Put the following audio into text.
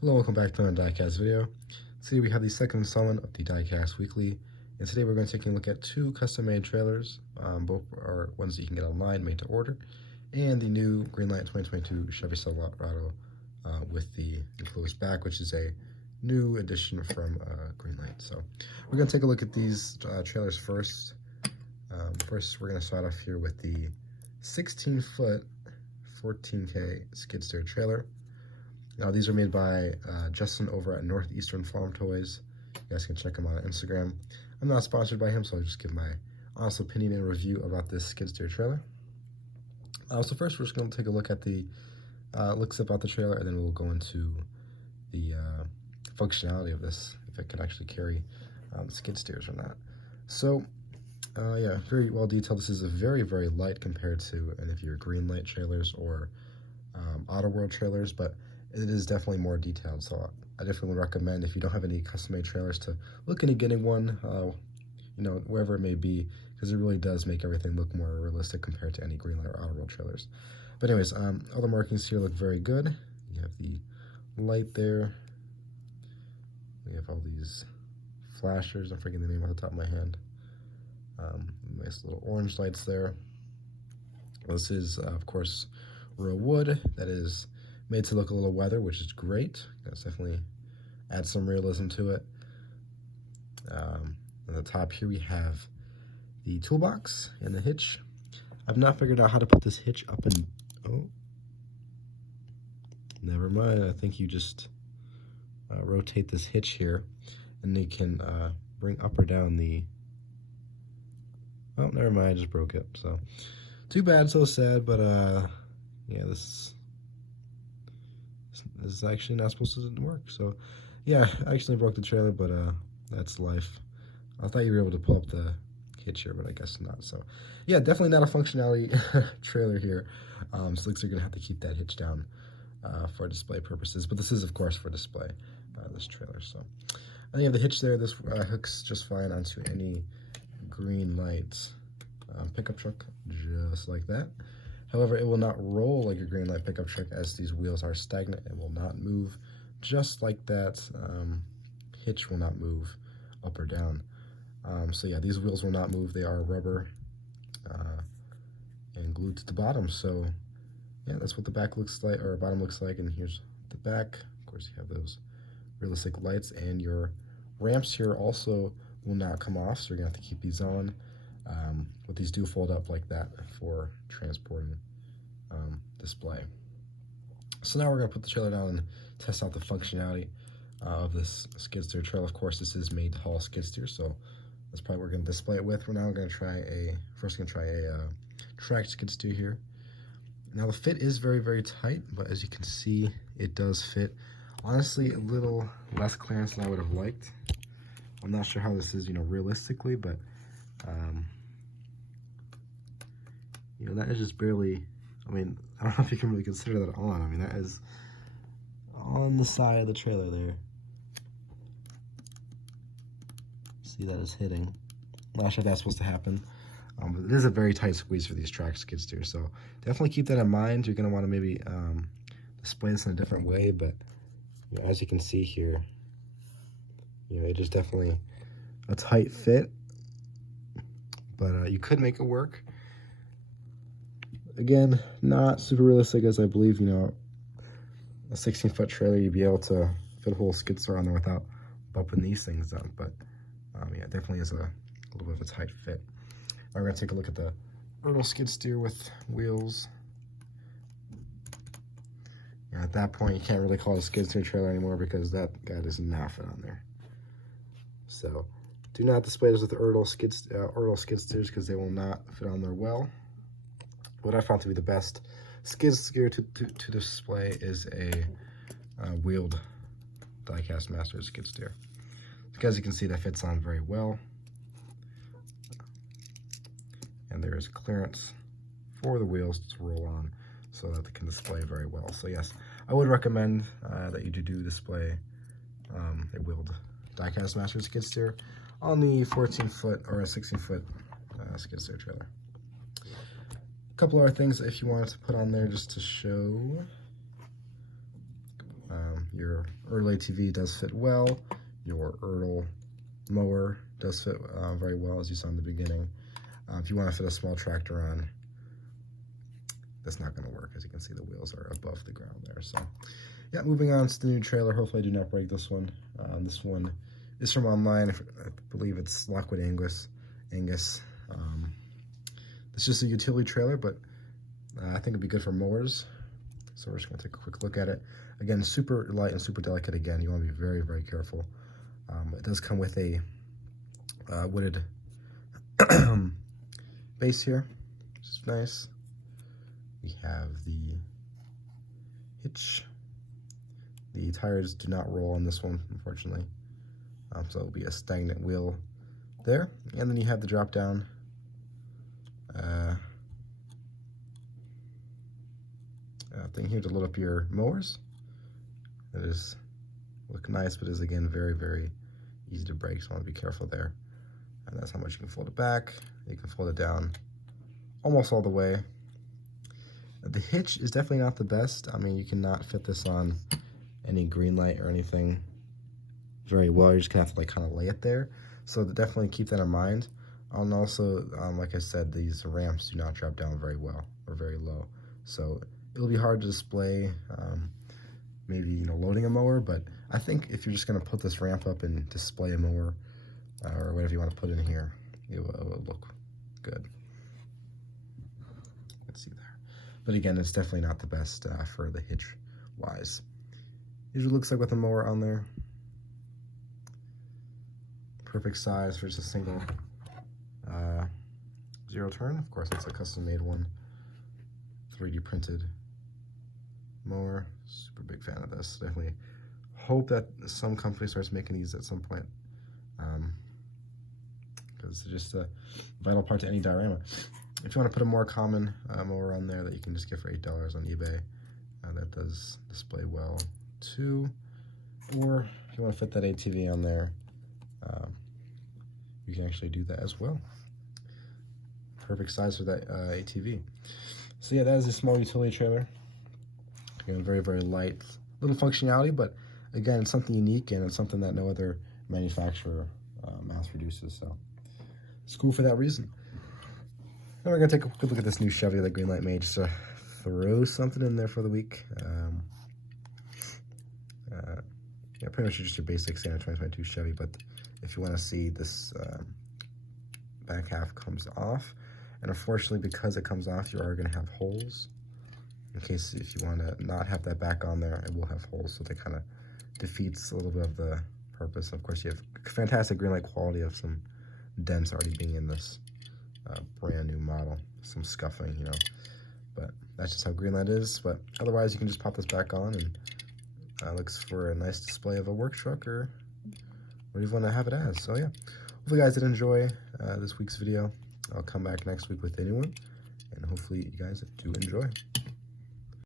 Hello, welcome back to another Diecast video. Today we have the second installment of the Diecast Weekly, and today we're going to take a look at two custom-made trailers. Both are ones that you can get online, made to order, and the new Greenlight 2022 Chevy Silverado with the enclosed back, which is a new addition from Greenlight. So we're going to take a look at these trailers first. First, we're going to start off here with the 16-foot 14K Skidsteer trailer. Now, these are made by Justin over at Northeastern Farm Toys. You guys can check him out on Instagram. I'm not sponsored by him, so I'll just give my honest opinion and review about this Skidsteer trailer. So first, we're just going to take a look at the looks about the trailer, and then we'll go into the functionality of this, if it can actually carry skid steers or not. So, yeah, very well detailed. This is a very, very light compared to any of your Greenlight trailers or Auto World trailers, but it is definitely more detailed, so I definitely would recommend, if you don't have any custom-made trailers, to look into getting one, you know, wherever it may be, because it really does make everything look more realistic compared to any Greenlight or Auto World trailers. But anyways, all the markings here look very good. You have the light there. We have all these flashers. I'm forgetting the name off the top of my hand. Nice little orange lights there. This is, of course, real wood that is made to look a little weathered, which is great. That's definitely adds some realism to it. On the top here we have the toolbox and the hitch. I've not figured out how to put this hitch up and never mind. I think you just rotate this hitch here, and you can bring up or down the. Oh, never mind. I just broke it. So too bad, so sad. But yeah, this is actually not supposed to work. So yeah, I actually broke the trailer, but that's life. I thought you were able to pull up the hitch here, but I guess not. So yeah, definitely not a functionality trailer here. So looks like you're gonna have to keep that hitch down for display purposes, but this is of course for display, this trailer. So you have the hitch there. This hooks just fine onto any Greenlight pickup truck, just like that. However, it will not roll like a Greenlight pickup truck, as these wheels are stagnant. It will not move just like that. Hitch will not move up or down. So yeah, these wheels will not move. They are rubber and glued to the bottom. So yeah, that's what the back looks like, or bottom looks like. And here's the back. Of course, you have those realistic lights, and your ramps here also will not come off. So you're gonna have to keep these on. But these do fold up like that for transporting display. So now we're going to put the trailer down and test out the functionality of this Skidsteer trailer. Of course, this is made to haul skid steer, so that's probably what we're going to display it with. We're now going to try a tracked skid steer here. Now the fit is very, very tight, but as you can see, it does fit. Honestly, a little less clearance than I would have liked. I'm not sure how this is, you know, realistically, but you know, that is just barely, I mean, I don't know if you can really consider that on. I mean, that is on the side of the trailer there. See, that is hitting. I'm not sure if that's supposed to happen. But it is a very tight squeeze for these track skid steers, so definitely keep that in mind. You're going to want to maybe display this in a different way, but you know, as you can see here, you know, it is definitely a tight fit, but you could make it work. Again, not super realistic, as I believe, you know, a 16-foot trailer, you'd be able to fit a whole skid steer on there without bumping these things up. But yeah, it definitely is a little bit of a tight fit. Now we're going to take a look at the little skid steer with wheels. Yeah, at that point, you can't really call it a skid steer trailer anymore, because that guy does not fit on there. So do not display this with the Erdl skid steers, because they will not fit on there well. What I found to be the best skid steer to display is a wheeled Diecast Master skid steer. As you can see, that fits on very well. And there is clearance for the wheels to roll on, so that they can display very well. So yes, I would recommend that you do display a wheeled Diecast Master skid steer on the 14-foot or a 16-foot skid steer trailer. Couple other things if you wanted to put on there just to show your Ertl ATV does fit well. Your Ertl mower does fit very well, as you saw in the beginning. If you want to fit a small tractor on, that's not going to work. As you can see, the wheels are above the ground there. So yeah, moving on to the new trailer. Hopefully I do not break this one. This one is from online. I believe it's Lockwood Angus. It's just a utility trailer, but I think it'd be good for mowers. So we're just going to take a quick look at it. Again, super light and super delicate. Again, you want to be very, very careful. It does come with a wooded base here, which is nice. We have the hitch. The tires do not roll on this one, unfortunately. So it'll be a stagnant wheel there. And then you have the drop down thing here to load up your mowers. It is look nice, but is again very, very easy to break, so I want to be careful there. And that's how much you can fold it back. You can fold it down almost all the way. The hitch is definitely not the best. I mean, you cannot fit this on any green light or anything very well. You're just gonna have to like kind of lay it there. So definitely keep that in mind. And also, like I said, these ramps do not drop down very well or very low. So it'll be hard to display, maybe, you know, loading a mower, but I think if you're just gonna put this ramp up and display a mower or whatever you want to put in here, it will look good. Let's see there. But again, it's definitely not the best for the hitch wise. Here's what it looks like with a mower on there. Perfect size for just a single zero turn. Of course, it's a custom made one. 3D printed mower. Super big fan of this. Definitely hope that some company starts making these at some point. Because it's just a vital part to any diorama. If you want to put a more common mower on there that you can just get for $8 on eBay, that does display well too. Or if you want to fit that ATV on there, you can actually do that as well. Perfect size for that ATV. So yeah, that is a small utility trailer. Again, very, very light. Little functionality, but again, it's something unique and it's something that no other manufacturer mass produces. So it's cool for that reason. And we're gonna take a good look at this new Chevy that Greenlight made, just to throw something in there for the week. Yeah, pretty much just your basic standard 2022 Chevy, but if you want to see this back half comes off, and unfortunately because it comes off, you are going to have holes. In case if you want to not have that back on there, it will have holes, so that kind of defeats a little bit of the purpose. Of course, you have fantastic Greenlight quality of some dents already being in this brand new model, some scuffing, you know, but that's just how Greenlight is. But otherwise, you can just pop this back on and looks for a nice display of a work truck or what you want to have it as. So yeah, hopefully you guys did enjoy this week's video. I'll come back next week with a new one, and hopefully you guys do enjoy.